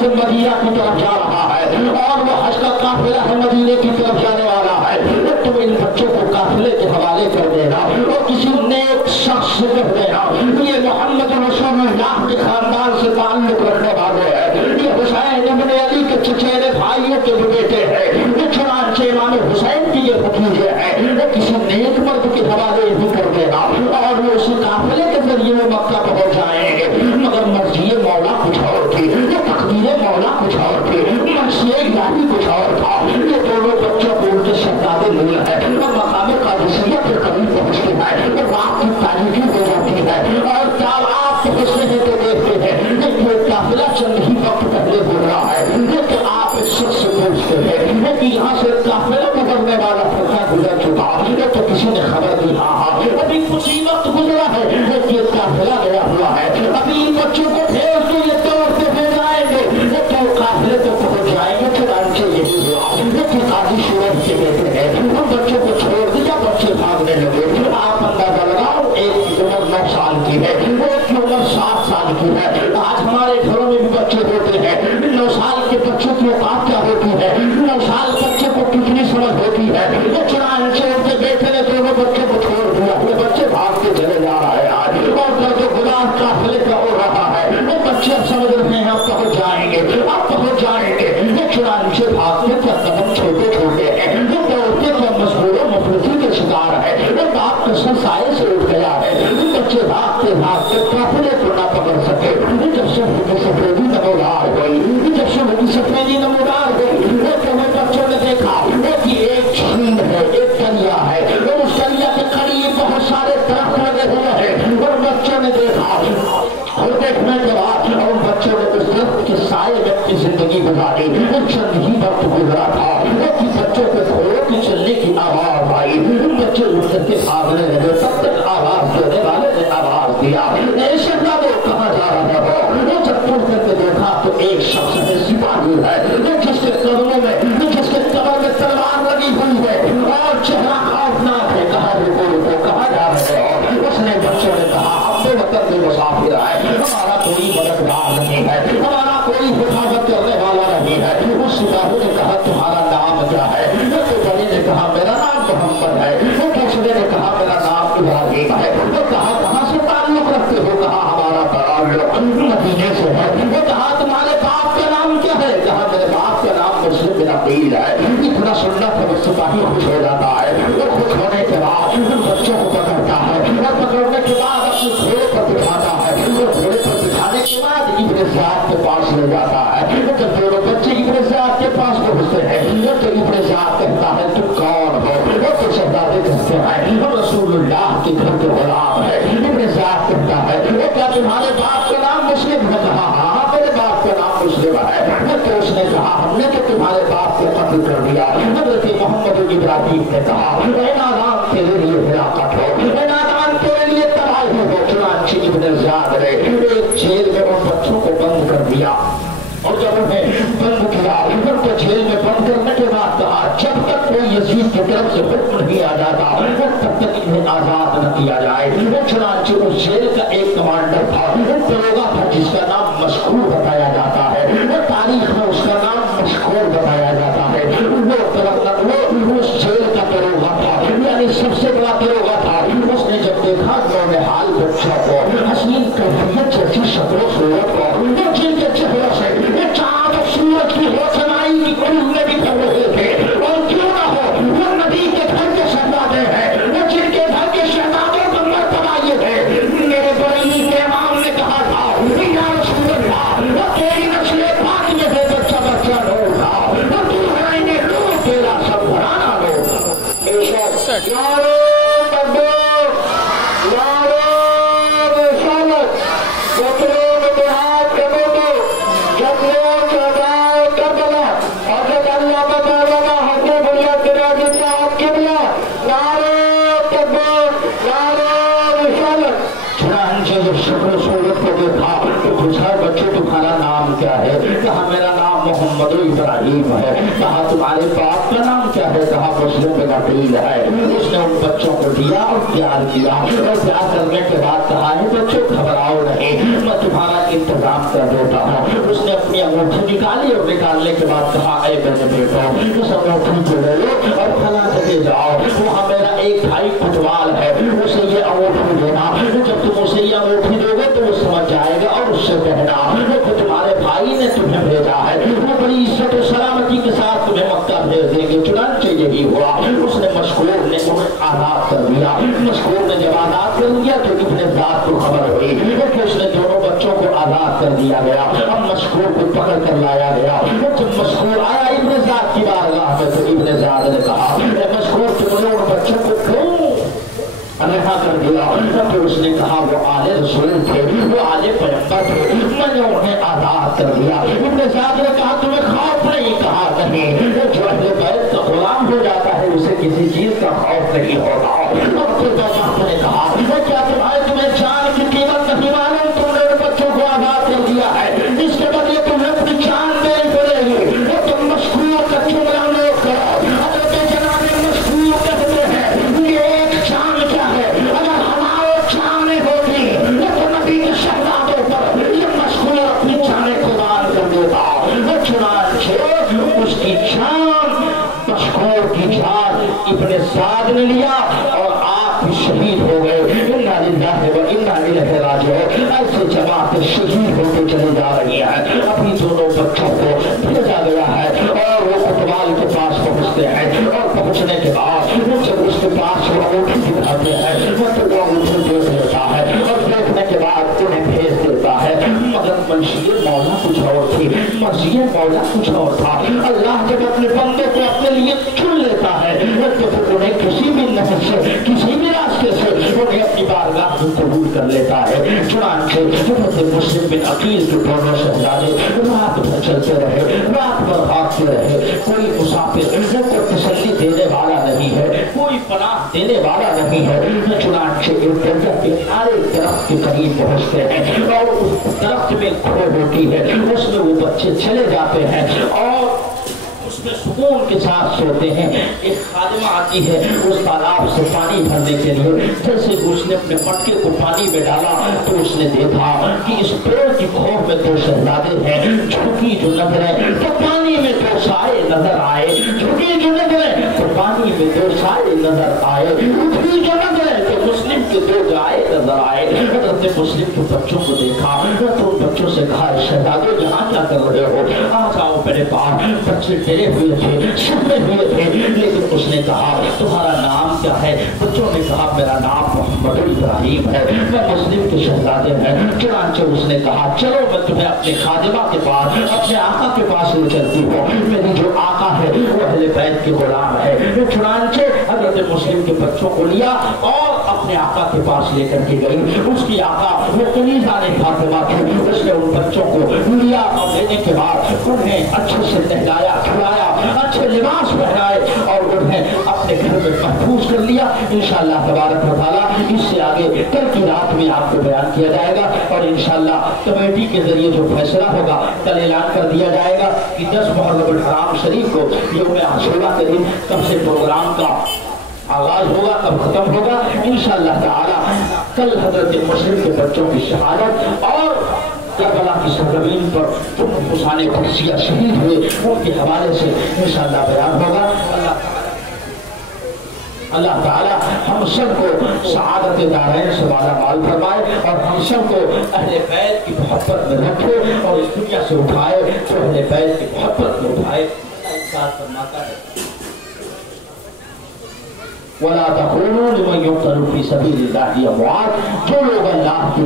से मदीना की तरफ जा रहा है और वो हज का काफिला है मदीने की तरफ जाने वाला है, तुम इन बच्चों को काफिले के हवाले कर देना और किसी नेक शख्स से कह देना ये मोहम्मद रसूलुल्लाह के खानदान से ताल्लुक रखने वाले हैं, ये हुसैन इब्न अली के चचेरे भाइयों के बेटे हैं, ये चुनांचे इमाम हुसैन की ये भतीजे हैं, वो किसी नेक मर्द के हवाले भी कर देना और वो उसी काफिले के जरिए वो मक्का पहुंच जाएंगे। मगर मर्जी मौला कुछ और थी, ये तकदीर मौला कुछ और थी, मर्जी इलाही कुछ और था। ये दोनों बच्चों को उनके शहजादे मिल है और मकाम कादिसिया के करीब पहुंचते हैं तो रात की तारीखी हो जाती है और जब आप पहुंचते हैं तो देखते हैं कि काफिला चंद ही वक्त पहले हो रहा है, लेकिन आप इस शख्स से पूछते हैं कि यहाँ से काफिला गुजरने वाला फरका गुजर चुका है तो किसी ने खबर दी हाँ अभी कुछ ही वक्त गुजरा है ये काफिला गया हुआ है, अभी इन बच्चों को भेज दो ये दौड़ते हुए जाएंगे तो काफिले को पहुंच जाएंगे। चुनांचे यही हुआ कि काजी सूरज के बेटे हैं, उन बच्चों को छोड़ दिया, बच्चे भागने लगे। आप अंदाजा लगाओ एक की उम्र 9 साल की है, एक की उम्र 7 साल की है। आज हमारे घरों में भी बच्चे होते हैं, 9 साल के बच्चों की औकात क्या होती है, 9 साल बच्चे को कितनी समझ होती है। ये चुनांचे उनके बेटे ने दोनों बच्चों को छोड़ दिया, ये बच्चे भाग के चले जा रहे हैं आज और जो गुलाम काफिले का हो रहा है वो बच्चे अब समझ रहे हैं अब पहुंच जाएंगे, अब पहुंच जाएंगे। ये चुनांचे भागते क्या कदम छोटे छोटे हैं, ये दौड़ते क्या मजबूर मुफलसी के शिकार है, वो बाप का सर साए से उठ गया है। बच्चे भागते भागते काफिले को ना पकड़ सके, जब से सफेदी नमोदार गई, जब से उनकी सफेदी नमोदार गई तो वो बच्चों ने देखा कि एक झील है, एक दरिया है और उस दरिया के करीब बहुत सारे दरख्त लगे हुए हैं और बच्चों ने देखा और देखने के बाद उन बच्चों ने उस दरख्त के साए में अपनी जिंदगी गुजारी। चंद ही वक्त गुजरा था कि बच्चों के घोड़ों की चलने की आवाज आई, बच्चे उठ करके भागने लगे, तब तक आवाज देने वाले ने आवाज दिया शहजादे कहाँ जा रहे हो। जब तुम करके देखा तो एक शख्स है, सिपाही है, जिसके कदमों में जिसके कमर में तलवार लगी हुई है और चेहरा खौफनाक है। कहा रुको रुको कहाँ जा रहे हो। उसने बच्चों ने कहा अपने वतन में मुसाफिर है, हमारा कोई मददगार नहीं है, हमारा कोई हिफाजत करने वाला नहीं है। उस सिपाही ने कहा तुम्हारा नाम क्या है। तो बड़े ने कहा मेरा नाम मोहम्मद है। वो दूसरे ने कहा मेरा नाम इब्राहिम है। वो कहा कहाँ से ताल्लुक रखते हो। कहा हमारा ताल्लुक मदीने से है। वो कहा तुम्हारे बाप का नाम क्या है। कहा मेरे बाप का नाम मुस्लिम बिन अकील है। इतना सुनना तो सिपाही खुश हो जाता है। वो खुश होने के बाद बच्चों को पकड़ता है और पकड़ने के बाद अपने घोड़े पर बिठाता है। वो घोड़े पर बिठाने के बाद इब्ने ज़ियाद के पास ले जाता है। जब दोनों बच्चे इब्ने ज़ियाद के पास पहुंचते हैं तो इब्ने ज़ियाद कहता है तुम कौन हो। वो तो शहजादे कहते हैं हम रसूलुल्लाह के घर के गुलाम है। इब्ने ज़ियाद कहता है क्या तुम्हारे बाप का नाम मुस्लिम है। कहा हाँ मेरे बाप का नाम मुस्लिम है। तो उसने कहा हमने तो तुम्हारे बाप को कत्ल कर दिया। हज़रत मोहम्मद इब्राहिम ने कहा नादान तेरे लिए हिलाकत हो, नादान तेरे लिए तबाही हो। चुनांचे इब्ने ज़ियाद ने एक जेल में उन बच्चों को बंद कर दिया और जब उन्हें बंद किया उनको जेल में बंद करने के बाद कहा जब तक कोई यजीद की तरफ से हुक्म नहीं आ जाता तब तक इन्हें आजाद न किया जाए। वो चुनांचे उस जेल का एक कमांडर था, वो दरोगा था जिसका नाम मशहूर बताया जाता है। वो तारीख में उसका नाम मशहूर बताया जाता है। वो उस जेल का दरोगा था, यानी सबसे बड़ा दरोगा था। उसने जब देखा तो हाल बच्चों को हसीन कैफियत जैसी शक्लों सूरत को जिनके चेहरों से चाँद सूरज की रोशनाई की उम्मीद भी कर रहे थे और क्यों ना हो वो नबी के घर के शहजादे हैं, वो जिनके घर के शहजादों को मर्तबा ये थे। मेरे बरेली के इमाम ने कहा था या रसूल अल्लाह वो तेरी कहा मेरा नाम मोहम्मद इब्राहिम है। कहा तुम्हारे बाप का नाम क्या है? कहा मुस्लिम बिन अकील है। उसने उन बच्चों को दिया और प्यार किया, और प्यार करने के बाद कहा है बच्चों घबराओ नहीं, मैं तुम्हारा इंतजाम कर देता हूँ। उसने अपनी अंगूठी निकाली और निकालने के बाद कहा ऐ मेरे बेटो उस अंगूठी को ले लो और फला जगह जाओ, वहाँ मेरा एक भाई कुटवाल है, उसे ये अंगूठी देना। जब तुम उसे ये अंगूठी दोगे तो वो समझ जाएगा और उससे कहना कि तुम्हारे भाई ने तुम्हें भेजा है, वो बड़ी इज्जत और सलामती के साथ तुम्हें मक्का भेज देंगे। चुनांचे यही हुआ। उसने मशहूर ने उन्हें आजाद कर दिया। मशहूर ने जब आजाद कर दिया तो इब्ने ज़ाद को खबर हुई कि उसने दोनों बच्चों को आजाद कर दिया गया। अब मशहूर को पकड़ कर लाया गया। जब मशहूर आया इब्ने ज़ाद की बारगाह में तो इब्ने ज़ाद ने कहा मशहूर तुमने उन बच्चों को क्यों रिहा कर दिया? तो उसने कहा वो आले रसूल थे, वो आले पैगंबर थे, मैंने उन्हें आजाद कर दिया। इब्ने ज़ाद ने कहा तुम्हें खौफ नहीं? कहा नहीं, जो अहले बैत का गुलाम हो जाता है उसे किसी चीज का खौफ नहीं होता। अब फिर ने कहा क्या तुम्हें जान की कीमत नहीं मालूम? तुमने उन बच्चों को आजाद कर दिया है, इसके बदले तुम्हें अपनी जान देनी पड़ेगी। तुम मशहूर का चुमला नोट करो। हज़रत जनाब मशहूर कहते हैं ये एक जान क्या है? अगर हजारों जानें होती तो नबी के शहजादों पर ये मशहूर अपनी जानें कुर्बान कर देता। चुनांचे उसकी जान, मशहूर की जान इब्ने ज़ाद ने लिया और आप भी शहीद हो गए। इन्ना लिल्लाहि व इन्ना इलैहि राजिऊन। ऐसे जमातें शहीद होते चले जा रही है। अभी दोनों बच्चों को भेजा गया है और वो कुतवाल के पास पहुंचते हैं और पहुंचने के बाद जब उसके पास वो अंगूठी दिखाते हैं तो वो अंगूठी देख लेता है और देखने के बाद उन्हें भेज देता है। मगर मंशीर मौला कुछ और थी, मर्ज़ी मौला कुछ और था। अल्लाह जब अपने बंदे को अपने लिए चुन लेता है तो फिर उन्हें किसी भी नहर से किसी भी रास्ते से उन्हें अपनी बारगाह में कबूल कर लेता है। चुनांचे मुस्लिम बिन अकील के दोनों शहजादे रात भर चलते रहे, रात भर भागते रहे। कोई मुसाफिर को तसल्ली देने वाला नहीं है, कोई पनाह देने वाला नहीं है। चुनांचे एक दरगाह के किनारे दरख्त के करीब पहुंचते हैं और उस दरख्त में खो होती है, उसमें वो बच्चे चले जाते हैं और उसमें सुकून के साथ सोते हैं। एक खादिमा आती है उस तालाब से पानी भरने के लिए। जैसे उसने अपने मटके को पानी में डाला तो उसने देखा कि इस पेड़ की खोह में दो शहजादे हैं। झुकी जो नजरें तो पानी में दो साए नजर आए, झुकी जो नजरें तो पानी में दो साए नजर आए, उठी जो नजरें तो मुस्लिम के दो गाय नजर आए। हज़रत मुस्लिम के बच्चों को देखा तो उन बच्चों से कहा शहजादे यहाँ क्या कर रहे हो? आ जाओ मेरे पास। बच्चे डरे हुए थे, छुपे हुए थे, लेकिन उसने कहा तुम्हारा नाम क्या है? बच्चों ने कहा मेरा नाम मोहम्मद इब्राहिम है, मैं मुस्लिम के शहजादे हैं। चुनांचे उसने कहा चलो मैं तुम्हें अपने खादिमा के पास, अपने आका के पास ले चलती हूँ। मेरी जो आका है वो अहले बैत के गुलाम है। चुनांचे हज़रत मुस्लिम के बच्चों को लिया और अपने आका के पास लेकर के गई। उसकी आका वो कनीज़ा ने फातिमा थी, उसने उन बच्चों को लिया और लेने के बाद उन्हें अच्छे से नहलाया खिलाया, अच्छे लिबास पहनाए और उन्हें अपने घर में महफूज कर लिया। इंशाअल्लाह तबारक व तआला इससे आगे कल की रात में आपको बयान किया जाएगा और इंशाअल्लाह कमेटी के जरिए जो फैसला होगा कल ऐलान कर दिया जाएगा कि 10 मुहर्रम हराम शरीफ को यौम आशूरा के दिन कब से प्रोग्राम का आगाज होगा, कब खत्म होगा। इंशाअल्लाह ताला कल हज़रत मुस्लिम के बच्चों की शहादत और करबला की सरजमीन पर हुसैन कुर्सिया शहीद हुए उनके हवाले से इंशाअल्लाह बयान होगा। अल्लाह ताला हम सबको सआदत दारैन से माला माल फरमाए और हम सबको अहले बैत की मोहब्बत में रखे और इस दुनिया से उठाए तो अहले बैत की मोहब्बत में उठाए। साथ फरमाता है वला तक़ूलू लिमन युक़्तलू फ़ी सबीलिल्लाहि अमवात, जो लोग अल्लाह की